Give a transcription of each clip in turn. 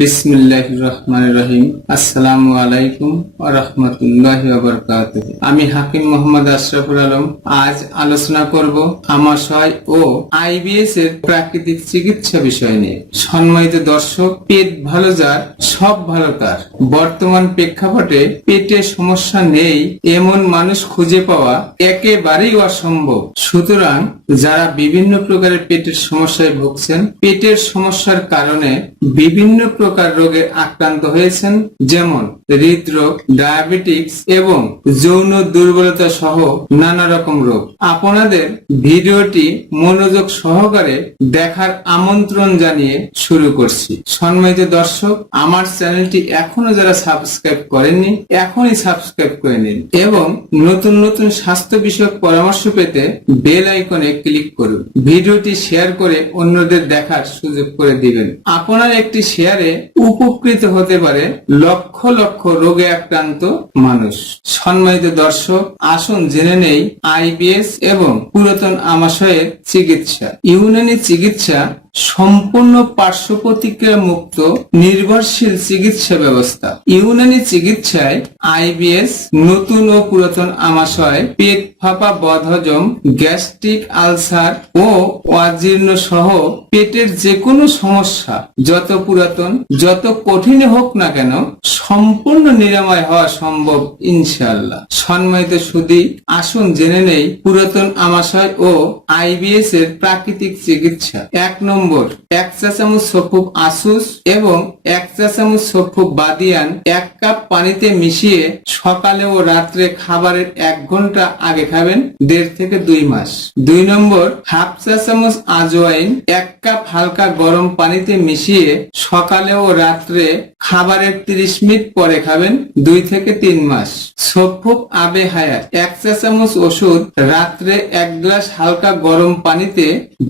বিসমিল্লাহ রহমান রহিম। আমি হাকিম মোহাম্মদ আশরাফুল আলম। আজ আলোচনা করব আমাশয় ও আইবিএস এর প্রাকৃতিক চিকিৎসা বিষয় নিয়ে। সম্মানিত দর্শক, পেট ভালো যার, সব ভালো তার। বর্তমান প্রেক্ষাপটে পেটে সমস্যা নেই, এমন মানুষ খুঁজে পাওয়া একেবারেই অসম্ভব। সুতরাং যারা বিভিন্ন প্রকারের পেটের সমস্যায় ভুগছেন, পেটের সমস্যার কারণে বিভিন্ন প্রকার রোগে আক্রান্ত হয়েছেন, যেমন হৃদরোগ ডায়াবেটিক্স এবং যৌন দুর্বলতা সহ নানা রকম রোগ। আপনাদের ভিডিওটি মনোযোগ সহকারে দেখার আমন্ত্রণ জানিয়ে শুরু করছি। সম্মানিত দর্শক, আমার চ্যানেলটি এখনও যারা সাবস্ক্রাইব করেননি, এখনই সাবস্ক্রাইব করে নিন এবং নতুন নতুন স্বাস্থ্য বিষয়ক পরামর্শ পেতে বেল আইকনে ক্লিক করুন। ভিডিওটি শেয়ার করে অন্যদের দেখার সুযোগ করে দিবেন। আপনার একটি শেয়ারে উপকৃত হতে পারে লক্ষ লক্ষ রোগে আক্রান্ত মানুষ। সম্মানিত দর্শক, আসুন জেনে নেই আইবিএস এবং পুরাতন আমাশয়ের চিকিৎসা। ইউনানি চিকিৎসা সম্পূর্ণ পার্শ্ব প্রতিক্রিয়া মুক্ত, নির্ভরশীল চিকিৎসা ব্যবস্থা। ইউনানি চিকিৎসায় আইবিএস, নতুন ও পুরাতন আমাশয়, পেট ফাঁপা বদহজম, গ্যাস্ট্রিক আলসার ও অজীর্ণ সহ পেটের যে কোনো সমস্যা, যত পুরাতন, যত কঠিন হোক না কেন, সম্পূর্ণ নিরাময় হওয়া সম্ভব, ইনশাআল্লাহ। সম্মানিত সুদী। আসুন জেনে নেই পুরাতন আমাশয় ও আইবিএস এর প্রাকৃতিক চিকিৎসা। এক নম্বর, এক চা চামচ সফুব আসুস এবং এক চা চামচ সফুব বাদিয়ান এক কাপ পানিতে মিশিয়ে সকালে ও রাত্রে খাবারের এক ঘণ্টা আগে খাবেন, দেড় থেকে দুই মাস। দুই নম্বর, হাফ চা চামচ আজওয়াইন এক কাপ হালকা গরম পানিতে মিশিয়ে সকালে ও রাত্রে খাবারের তিরিশ মিনিট পরে খাবেন, দুই থেকে তিন মাস। সফুব আবে হায়াত। এক চামচ ওষুধ রাত্রে এক গ্লাস হালকা গরম পানিতে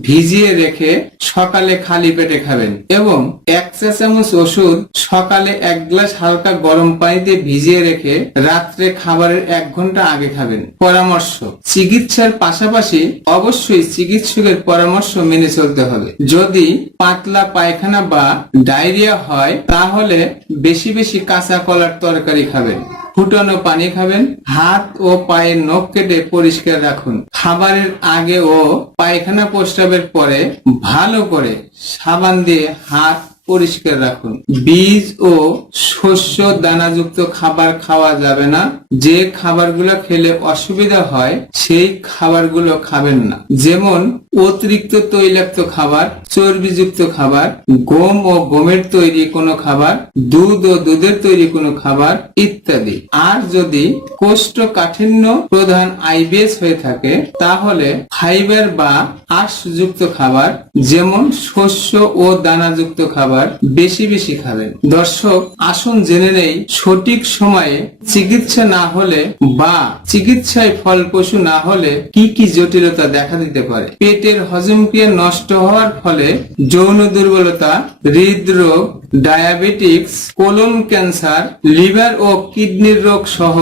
ভিজিয়ে রেখে সকালে খালি পেটে খাবেন এবং এক চামচ ওষুধ সকালে এক গ্লাস হালকা গরম পানিতে ভিজিয়ে রেখে রাত্রে খাবারের এক ঘণ্টা আগে খাবেন। পরামর্শ, চিকিৎসার পাশাপাশি অবশ্যই চিকিৎসকের পরামর্শ মেনে চলতে হবে। যদি পাতলা পায়খানা বা ডায়রিয়া হয়, তাহলে বেশি বেশি কাঁচা কলার তরকারি খাবেন। ফুটানো পানি খাবেন। হাত ও পায়ের নখ কেটে পরিষ্কার রাখুন। খাবারের আগে ও পায়খানা প্রস্রাবের পরে ভালো করে সাবান দিয়ে হাত পরিষ্কার রাখুন। বীজ ও শস্য দানাযুক্ত খাবার খাওয়া যাবে না। যে খাবারগুলো খেলে অসুবিধা হয়, সেই খাবারগুলো খাবেন না। যেমন অতিরিক্ত তৈলাক্ত খাবার, চর্বিযুক্ত খাবার, গম ও গমের তৈরি কোনো খাবার, দুধ ও দুধের তৈরি কোনো খাবার ইত্যাদি। আর যদি কোষ্ঠকাঠিন্য প্রধান আইবিএস হয়ে থাকে, তাহলে ফাইবার বা আঁশযুক্ত খাবার, যেমন শস্য ও দানাযুক্ত খাবার, বেশি বেশি খাবেন। দর্শক, আসুন জেনে নেই সঠিক সময়ে চিকিৎসা না হলে বা চিকিৎসায় ফলপ্রসূ না হলে কি কি জটিলতা দেখা দিতে পারে। পেটের হজম ক্রিয়া নষ্ট হওয়ার ফলে যৌন দুর্বলতা, হৃদরোগ, ডায়াবেটিক্স, কোলন ক্যান্সার, লিভার ও কিডনির রোগ সহ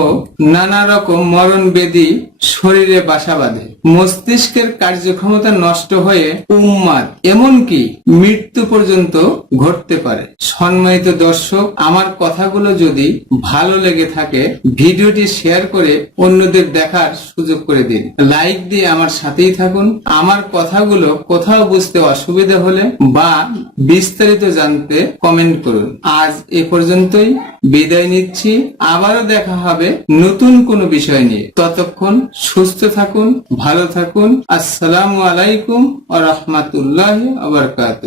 নানা রকম মরণ ব্যাধি শরীরে বাসা বাঁধে। মস্তিষ্কের কার্যক্ষমতা নষ্ট হয়ে উন্মাদ এমনকি মৃত্যু পর্যন্ত ঘটতে পারে। সম্মানিত দর্শক, আমার কথাগুলো যদি ভালো লেগে থাকে, ভিডিওটি শেয়ার করে অন্যদের দেখার সুযোগ করে দিন। লাইক দিয়ে আমার সাথেই থাকুন। আমার কথাগুলো কোথাও বুঝতে অসুবিধা হলে বা বিস্তারিত জানতে কমেন্ট করুন। আজ এ পর্যন্তই, বিদায় নিচ্ছি। আবারও দেখা হবে নতুন কোনো বিষয় নিয়ে। ততক্ষণ সুস্থ থাকুন, ভালো থাকুন। আসসালাম আলাইকুম আ রহমাতুল্লাহ আবরকাত